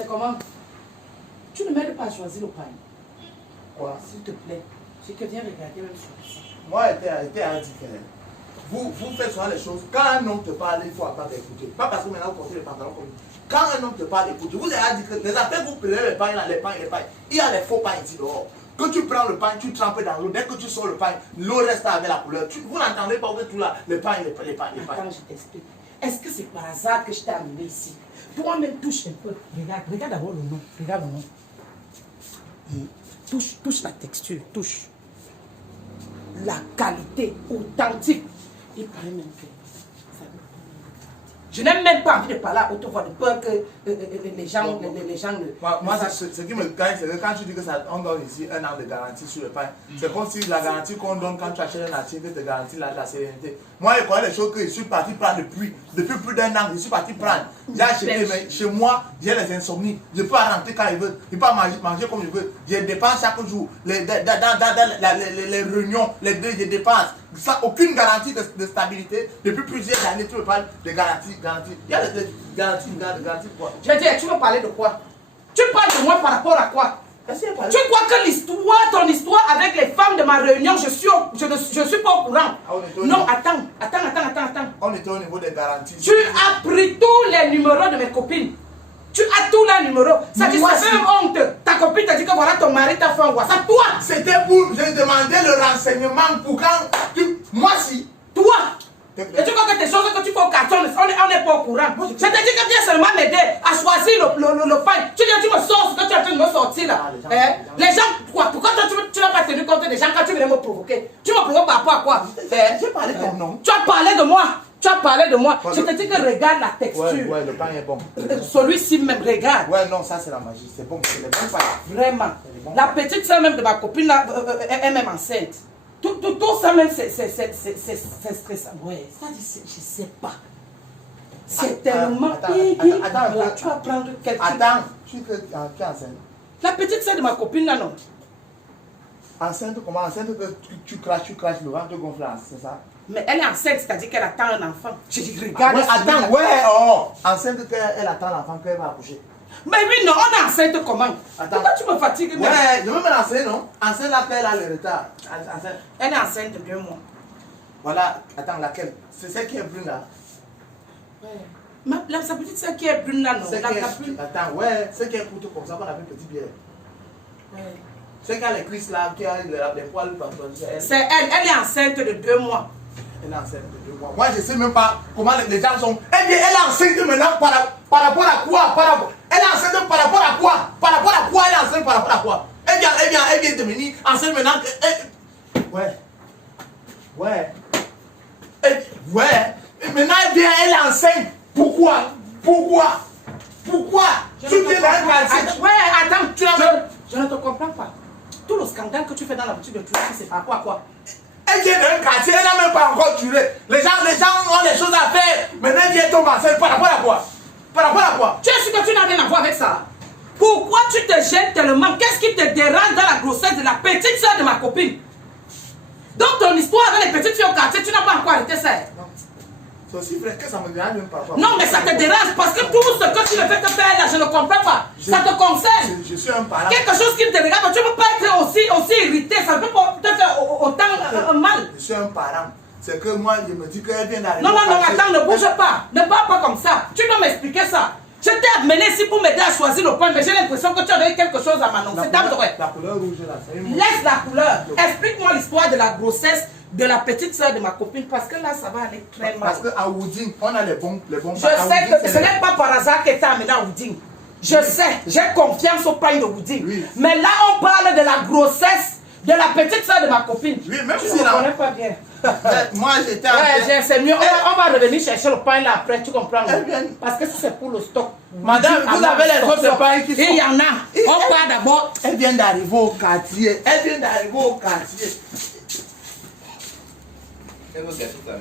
C'est comment? Tu ne m'aides pas à choisir le pain. Quoi? S'il te plaît. Je te viens regarder même sur ça. Moi, j'étais indifférent. Vous faites souvent les choses. Quand un homme te parle, il faut apprendre à écouter. Pas parce que maintenant vous portez les pantalons comme lui. Quand un homme te parle, écoute. Je vous ai dit que les affaires, vous prenez les pains, les pains. Il y a les faux pains ici dehors. Quand tu prends le pain, tu trempes dans l'eau. Dès que tu sors le pain, l'eau reste avec la couleur. Vous n'entendez pas que tout là, les pains, les pains. Attends, je t'explique. Est-ce que c'est par hasard que je t'ai amené ici? Toi-même, touche un peu. Regarde d'abord le nom. Regarde le nom. Et touche la texture. Touche. La qualité authentique. Il paraît même que ça ne... Je n'ai même pas envie de parler à haute voix de peur que les gens ne... Moi, ce qui me gagne, c'est que quand tu dis que ça, on donne ici un an de garantie sur le pain, c'est comme si la garantie qu'on donne quand tu achètes un article te garantit la sérénité. Moi, il y a des choses que je suis parti prendre depuis plus d'un an. Je suis parti prendre. J'ai acheté, mais chez moi, j'ai les insomnies. Je peux rentrer quand je veux. Je peux manger comme je veux. Je dépense chaque jour. Dans les réunions, je dépense. Ça, aucune garantie de stabilité. Depuis plusieurs années, tu me parles de garantie. Il y a des garanties quoi? Je veux dire, tu veux parler de quoi? Tu parles de moi par rapport à quoi? Tu crois que l'histoire, ton histoire avec les femmes de ma réunion, je suis pas au courant. Non, attends. On était au niveau des garanties. Tu as pris tous les numéros de mes copines. Tu as tous les numéros. Ça dit, ça fait honte. Ta copine t'a dit que voilà, ton mari t'a fait un WhatsApp. Toi! C'était pour, je demandais le renseignement pour quand moi si. Toi! Et tu crois que tes choses que tu fais au carton, on n'est pas au courant. Je te dis que viens seulement m'aider à choisir le pain. Tu viens, tu me sors ce que tu es en train de me sortir là. Les gens, pourquoi toi tu n'as pas tenu compte des gens quand tu venais me provoquer? Tu me provoques par rapport à quoi? J'ai parlé de ton nom. Tu as parlé de moi. Je te dis que regarde la texture. Ouais, le pain est bon. Celui-ci même, regarde. Ouais, non, ça c'est la magie. C'est bon, c'est le bon pain. Vraiment. La petite soeur même de ma copine là, est même enceinte. Tout ça même, c'est stressant. Ouais, ça dit, je sais pas. C'est tellement... Attends, tu vas prendre quelqu'un... Attends, tu es enceinte? La petite soeur de ma copine là, non. Enceinte comment? Enceinte que tu craches le ventre gonflé, c'est ça? Mais elle est enceinte, c'est-à-dire qu'elle attend un enfant. Je dis, regarde... Enceinte qu'elle attend l'enfant qu'elle va accoucher. Mais oui, non, on est enceinte comment? Pourquoi tu me fatigues? Ouais, je veux me lancer, non? Enceinte là, elle a le retard. Elle est enceinte de 2 mois. Voilà, attends, laquelle? C'est celle qui est brune là? Ouais. Sa petite soeur qui est brune là, non? Attends, ouais, celle qui est courte comme ça, qu'on appelle petit bière. Ouais. Celle qui a les cuisses là, qui a les poils partout. C'est elle est enceinte de 2 mois. Elle est enceinte de 2 mois. Moi, je ne sais même pas comment les gens sont. Elle est enceinte maintenant par rapport à quoi? Elle est enceinte par rapport à quoi? Par rapport à quoi elle est enceinte par rapport à quoi? Elle vient devenir enceinte maintenant. Ouais. Maintenant, elle est enceinte. Pourquoi? Tu viens dans un quartier. Ouais, attends, je ne te comprends pas. Tout le scandale que tu fais dans la boutique de tout c'est par rapport à quoi? Elle vient d'un quartier, elle n'a même pas encore duré. Les gens ont des choses à faire. Maintenant, elle vient tomber enceinte. Par rapport à quoi? Tu es sûr que tu n'as rien à voir avec ça? Pourquoi tu te gênes tellement? Qu'est-ce qui te dérange dans la grossesse de la petite soeur de ma copine? Donc ton histoire avec les petites filles au quartier, tu n'as pas encore arrêté ça? Non. C'est aussi vrai que ça me dérange même pas. Non, mais ça te dérange parce que tout ce que tu ne fais que faire là, je ne comprends pas. Ça te concerne. Je suis un parent. Quelque chose qui te regarde, tu ne peux pas être aussi irrité. Ça ne peut pas te faire autant mal. Je suis un parent. C'est que moi, je me dis qu'elle vient d'arriver. Non, attends, ne bouge pas. Ne parle pas comme ça. Tu dois m'expliquer ça. Je t'ai amené ici pour m'aider à choisir le pain, mais j'ai l'impression que tu as donné quelque chose à m'annoncer. La couleur rouge là, c'est une... Laisse la couleur. Explique-moi l'histoire de la grossesse de la petite soeur de ma copine, parce que là, ça va aller très mal. Parce qu'à Wooding, on a les bons Je sais que ce n'est pas par hasard que tu as amené à Wooding. Je sais, j'ai confiance au pain de Wooding. Oui. Mais là, on parle de la grossesse de la petite soeur de ma copine. Oui, même tu si ne connais pas bien. Moi, j'étais c'est mieux. On va revenir chercher le pain là après, tu comprends? Parce que si c'est pour le stock. Madame, vous avez les autres pains qui sont... Il y en a. On part d'abord. Elle vient d'arriver au quartier.